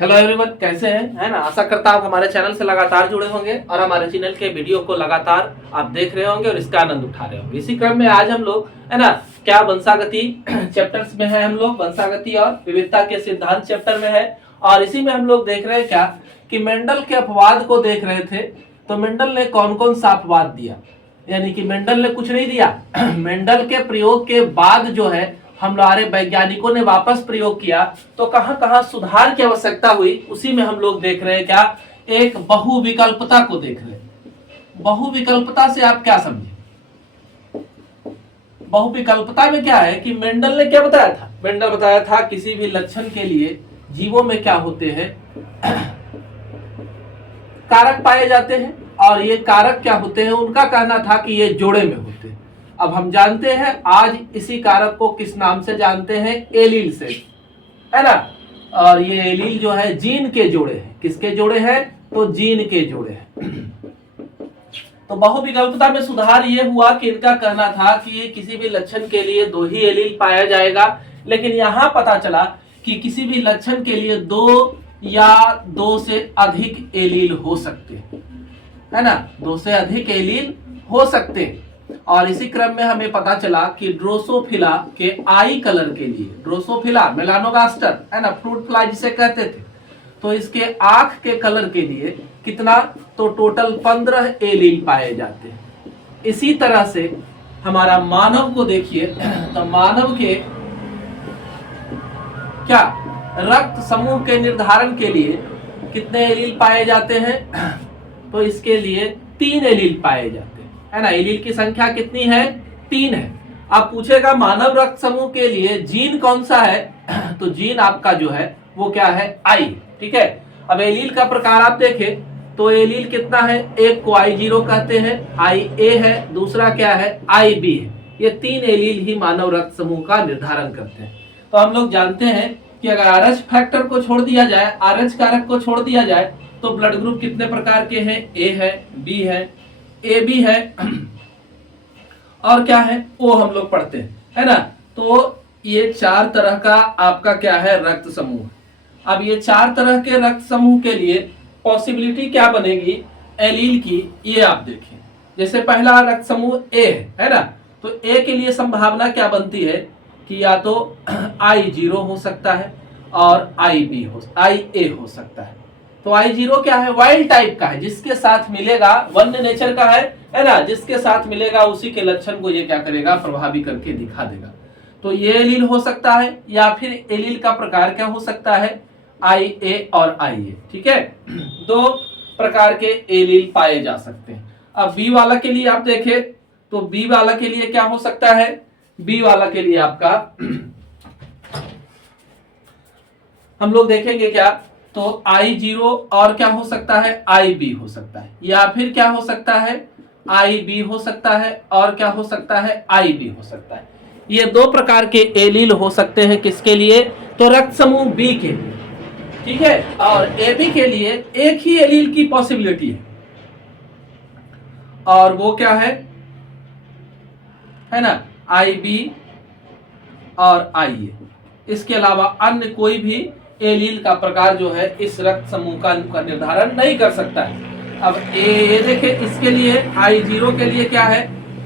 Hello everyone, कैसे हैं? है ना, आशा करता आप हमारे चैनल से लगातार जुड़े होंगे और हमारे चैनल के वीडियो को लगातार आप देख रहे होंगे और इसका आनंद उठा रहे होंगे। इसी क्रम में आज हम लोग है ना क्या वंशागति चैप्टर्स में है, हम लोग वंशागति और विविधता के सिद्धांत चैप्टर में है। और इसी में हम लोग देख रहे हैं क्या कि मेंडल के अपवाद को देख रहे थे। तो मेंडल ने कौन कौन सा अपवाद दिया, यानी कि मेंडल ने कुछ नहीं दिया। मेंडल के प्रयोग के बाद जो है हमारे वैज्ञानिकों ने वापस प्रयोग किया तो कहां कहां सुधार की आवश्यकता हुई, उसी में हम लोग देख रहे हैं क्या एक बहुविकल्पता को देख रहे हैं। बहुविकल्पता से आप क्या समझे? बहुविकल्पता में क्या है कि मेंडल ने क्या बताया था? मेंडल बताया था किसी भी लक्षण के लिए जीवों में क्या होते हैं, कारक पाए जाते हैं, और ये कारक क्या होते हैं उनका कहना था कि ये जोड़े में होते हैं। अब हम जानते हैं आज इसी कारक को किस नाम से जानते हैं? एलील से, है ना। और ये एलील जो है जीन के जोड़े हैं। किसके जोड़े हैं? तो जीन के जोड़े हैं। तो बहुविकल्पता में सुधार ये हुआ कि इनका कहना था कि ये किसी भी लक्षण के लिए दो ही एलील पाया जाएगा, लेकिन यहां पता चला कि किसी भी लक्षण के लिए दो या दो से अधिक एलील हो सकते हैं, है ना। दो से अधिक एलील हो सकते हैं। और इसी क्रम में हमें पता चला कि ड्रोसोफिला के आई कलर के लिए, ड्रोसोफिला मेलानोगास्टर, है ना, फ्रूट फ्लाई जिसे कहते थे, तो इसके आंख के कलर के लिए कितना? तो टोटल 15 एलील पाए जाते हैं। इसी तरह से हमारा मानव को देखिए, तो मानव के क्या रक्त समूह के निर्धारण के लिए कितने एलील पाए जाते हैं? तो इसके लिए 3 एलील पाए जाते हैं, है ना। एलील की संख्या कितनी है? 3 है। अब पूछेगा मानव रक्त समूह के लिए जीन कौन सा है? तो जीन आपका जो है वो क्या है? आई, ठीक है। अब एलील का प्रकार आप देखें तो एलील कितना है? एक को I0 कहते हैं, IA है, दूसरा क्या है? IB है। ये 3 एलील ही मानव रक्त समूह का निर्धारण करते हैं। तो हम लोग जानते हैं कि अगर RH फैक्टर को छोड़ दिया जाए, RH कारक को छोड़ दिया जाए, तो ब्लड ग्रुप कितने प्रकार के हैं? A है, B है, AB है और क्या है? O हम लोग पढ़ते हैं, है ना। तो ये 4 तरह का आपका क्या है? रक्त समूह। अब ये 4 तरह के रक्त समूह के लिए पॉसिबिलिटी क्या बनेगी एलील की, ये आप देखिए। जैसे पहला रक्त समूह A है ना, तो A के लिए संभावना क्या बनती है कि या तो I0 हो सकता है और IA हो सकता है। तो I0 क्या है? वाइल्ड टाइप का है, जिसके साथ मिलेगा, वन्य नेचर का है ना, जिसके साथ मिलेगा उसी के लक्षण को ये क्या करेगा? प्रभावी करके दिखा देगा। तो ये एलील हो सकता है, या फिर एलील का प्रकार क्या हो सकता है? IA और IA, ठीक है। 2 प्रकार के एलील पाए जा सकते हैं। अब B वाला के लिए आप देखें तो B वाला के लिए क्या हो सकता है? B वाला के लिए आपका हम लोग देखेंगे क्या, तो I0 और क्या हो सकता है? IB हो सकता है, या फिर क्या हो सकता है? IB हो सकता है, और क्या हो सकता है? IB हो सकता है। ये 2 प्रकार के एलील हो सकते हैं। किसके लिए? तो रक्त समूह B के लिए, ठीक है। और AB के लिए एक ही एलील की पॉसिबिलिटी है, और वो क्या है ना, IB और IA। इसके अलावा अन्य कोई भी एलील का प्रकार जो है इस रक्त समूह का निर्धारण नहीं कर सकता है। अब ये देखें, इसके लिए I0 के लिए क्या है?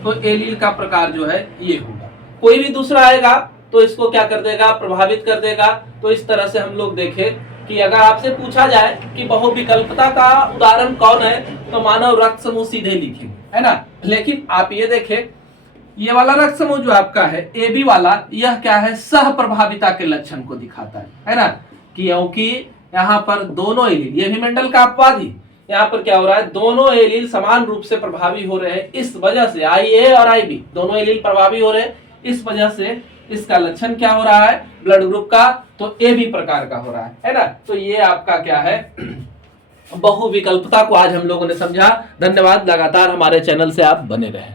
तो एलील का प्रकार जो है ये होगा। कोई भी दूसरा आएगा तो इसको क्या कर देगा? प्रभावित कर देगा। तो इस तरह से हम लोग देखें कि अगर आपसे पूछा जाए कि बहुविकल्पता का उदाहरण कौन है, तो मानव रक्त समूह सीधे लिखेंगे, है ना। लेकिन आप ये देखें, ये वाला रक्त समूह जो आपका है AB वाला, यह क्या है? सह प्रभाविता के लक्षण को दिखाता है ना, क्योंकि यहाँ पर दोनों एलील, ये भी मेंडल का अपवाद ही, यहाँ पर क्या हो रहा है? दोनों एलील समान रूप से प्रभावी हो रहे हैं। इस वजह से IA और IB दोनों एलील प्रभावी हो रहे हैं। इस वजह से इसका लक्षण क्या हो रहा है ब्लड ग्रुप का? तो AB प्रकार का हो रहा है ना। तो ये आपका क्या है? बहुविकल्पता को आज हम लोगों ने समझा। धन्यवाद, लगातार हमारे चैनल से आप बने रहें।